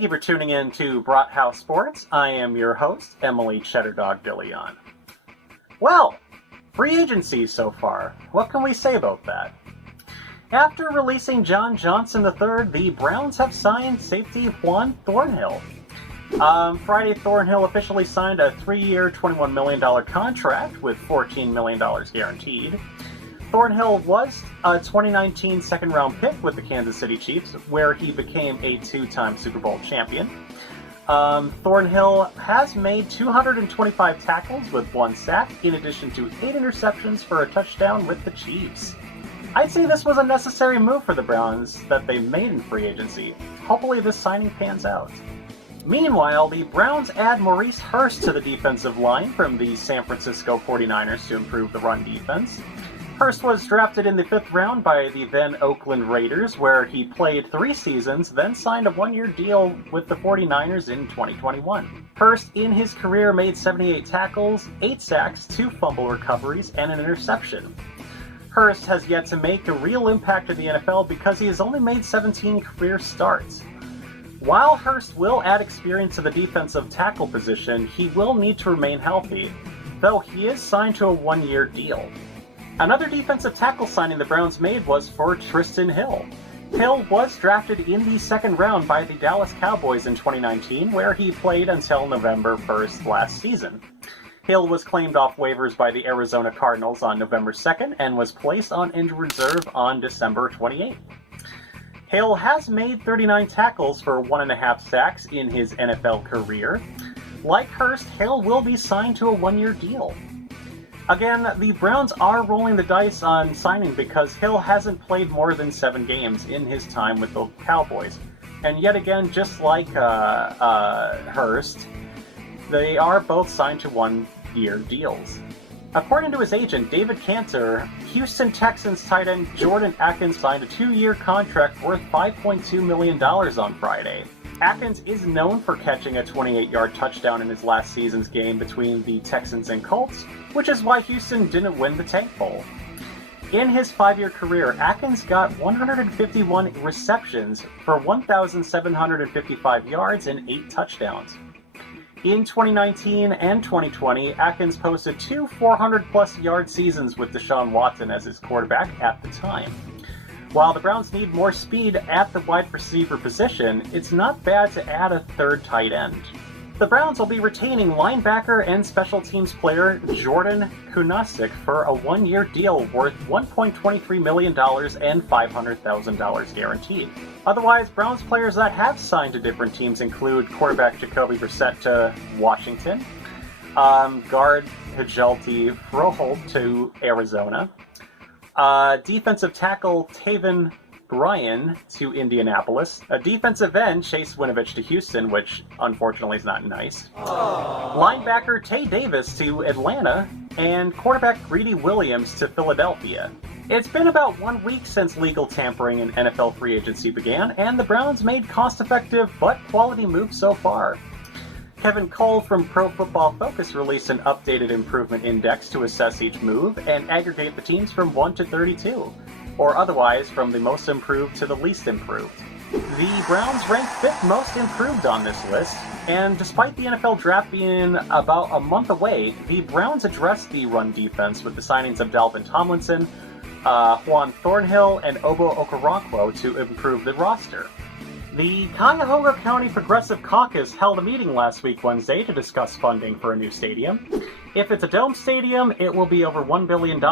Thank you for tuning in to Brathouse Sports. I am your host, Emily Cheddar Dog DeLeon. Well, free agency so far. What can we say about that? After releasing John Johnson III, the Browns have signed safety Juan Thornhill. Friday, Thornhill officially signed a 3-year, $21 million contract with $14 million guaranteed. Thornhill was a 2019 second-round pick with the Kansas City Chiefs, where he became a 2-time Super Bowl champion. Thornhill has made 225 tackles with 1 sack, in addition to 8 interceptions for a touchdown with the Chiefs. I'd say this was a necessary move for the Browns that they made in free agency. Hopefully this signing pans out. Meanwhile, the Browns add Maurice Hearst to the defensive line from the San Francisco 49ers to improve the run defense. Hearst was drafted in the 5th round by the then Oakland Raiders, where he played 3 seasons, then signed a 1-year deal with the 49ers in 2021. Hearst, in his career, made 78 tackles, 8 sacks, 2 fumble recoveries, and an interception. Hearst has yet to make a real impact in the NFL because he has only made 17 career starts. While Hearst will add experience to the defensive tackle position, he will need to remain healthy, though he is signed to a 1-year deal. Another defensive tackle signing the Browns made was for Tristan Hill. Hill was drafted in the 2nd round by the Dallas Cowboys in 2019, where he played until November 1st last season. Hill was claimed off waivers by the Arizona Cardinals on November 2nd and was placed on injured reserve on December 28th. Hill has made 39 tackles for 1.5 sacks in his NFL career. Like Hearst, Hill will be signed to a 1-year deal. Again, the Browns are rolling the dice on signing because Hill hasn't played more than 7 games in his time with the Cowboys. And yet again, just like Hearst, they are both signed to 1-year deals. According to his agent, David Cantor, Houston Texans tight end Jordan Atkins signed a 2-year contract worth $5.2 million on Friday. Atkins is known for catching a 28-yard touchdown in his last season's game between the Texans and Colts, which is why Houston didn't win the Tank Bowl. In his 5-year career, Atkins got 151 receptions for 1,755 yards and 8 touchdowns. In 2019 and 2020, Atkins posted 2 400-plus yard seasons with Deshaun Watson as his quarterback at the time. While the Browns need more speed at the wide receiver position, it's not bad to add a 3rd tight end. The Browns will be retaining linebacker and special teams player Jordan Kunasik for a 1-year deal worth $1.23 million and $500,000 guaranteed. Otherwise, Browns players that have signed to different teams include quarterback Jacoby Brissett to Washington, guard Hijalti Froholt to Arizona, defensive tackle Taven Bryan to Indianapolis, a defensive end Chase Winovich to Houston, which unfortunately is not nice, linebacker Tay Davis to Atlanta, and quarterback Greedy Williams to Philadelphia. It's been about 1 week since legal tampering in NFL free agency began, and the Browns made cost-effective but quality moves so far. Kevin Cole from Pro Football Focus released an updated improvement index to assess each move and aggregate the teams from 1 to 32, or otherwise from the most improved to the least improved. The Browns ranked 5th most improved on this list, and despite the NFL draft being about a month away, the Browns addressed the run defense with the signings of Dalvin Tomlinson, Juan Thornhill, and Obo Okoronkwo to improve the roster. The Cuyahoga County Progressive Caucus held a meeting last week Wednesday to discuss funding for a new stadium. If it's a dome stadium, it will be over $1 billion.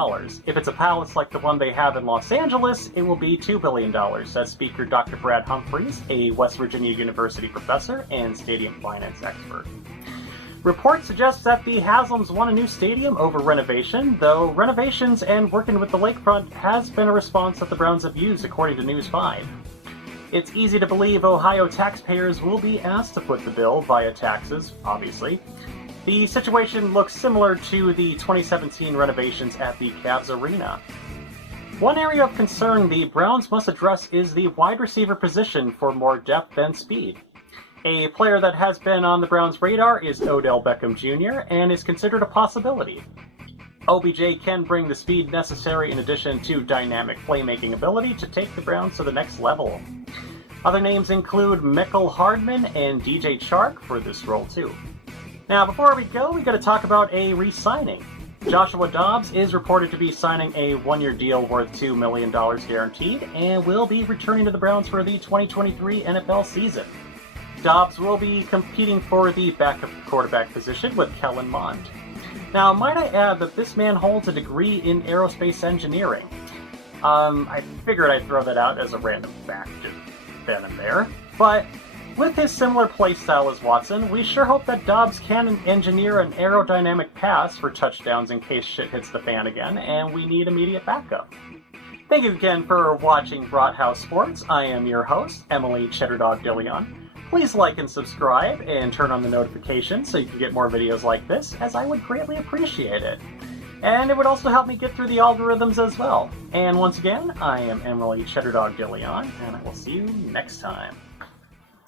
If it's a palace like the one they have in Los Angeles, it will be $2 billion, says Speaker Dr. Brad Humphreys, a West Virginia University professor and stadium finance expert. Reports suggest that the Haslams want a new stadium over renovation, though renovations and working with the lakefront has been a response that the Browns have used, according to News 5. It's easy to believe Ohio taxpayers will be asked to foot the bill via taxes, obviously. The situation looks similar to the 2017 renovations at the Cavs Arena. One area of concern the Browns must address is the wide receiver position for more depth than speed. A player that has been on the Browns' radar is Odell Beckham Jr. and is considered a possibility. OBJ can bring the speed necessary in addition to dynamic playmaking ability to take the Browns to the next level. Other names include Mikkel Hardman and DJ Chark for this role too. Now before we go, we got to talk about a re-signing. Joshua Dobbs is reported to be signing a one-year deal worth $2 million guaranteed and will be returning to the Browns for the 2023 NFL season. Dobbs will be competing for the backup quarterback position with Kellen Mond. Now, might I add that this man holds a degree in aerospace engineering. I figured I'd throw that out as a random fact just then and there. But with his similar playstyle as Watson, we sure hope that Dobbs can engineer an aerodynamic pass for touchdowns in case shit hits the fan again, and we need immediate backup. Thank you again for watching Brathouse Sports. I am your host, Emily Cheddardog DeLeon. Please like and subscribe and turn on the notifications so you can get more videos like this, as I would greatly appreciate it. And it would also help me get through the algorithms as well. And once again, I am Emily Cheddardog DeLeon, and I will see you next time.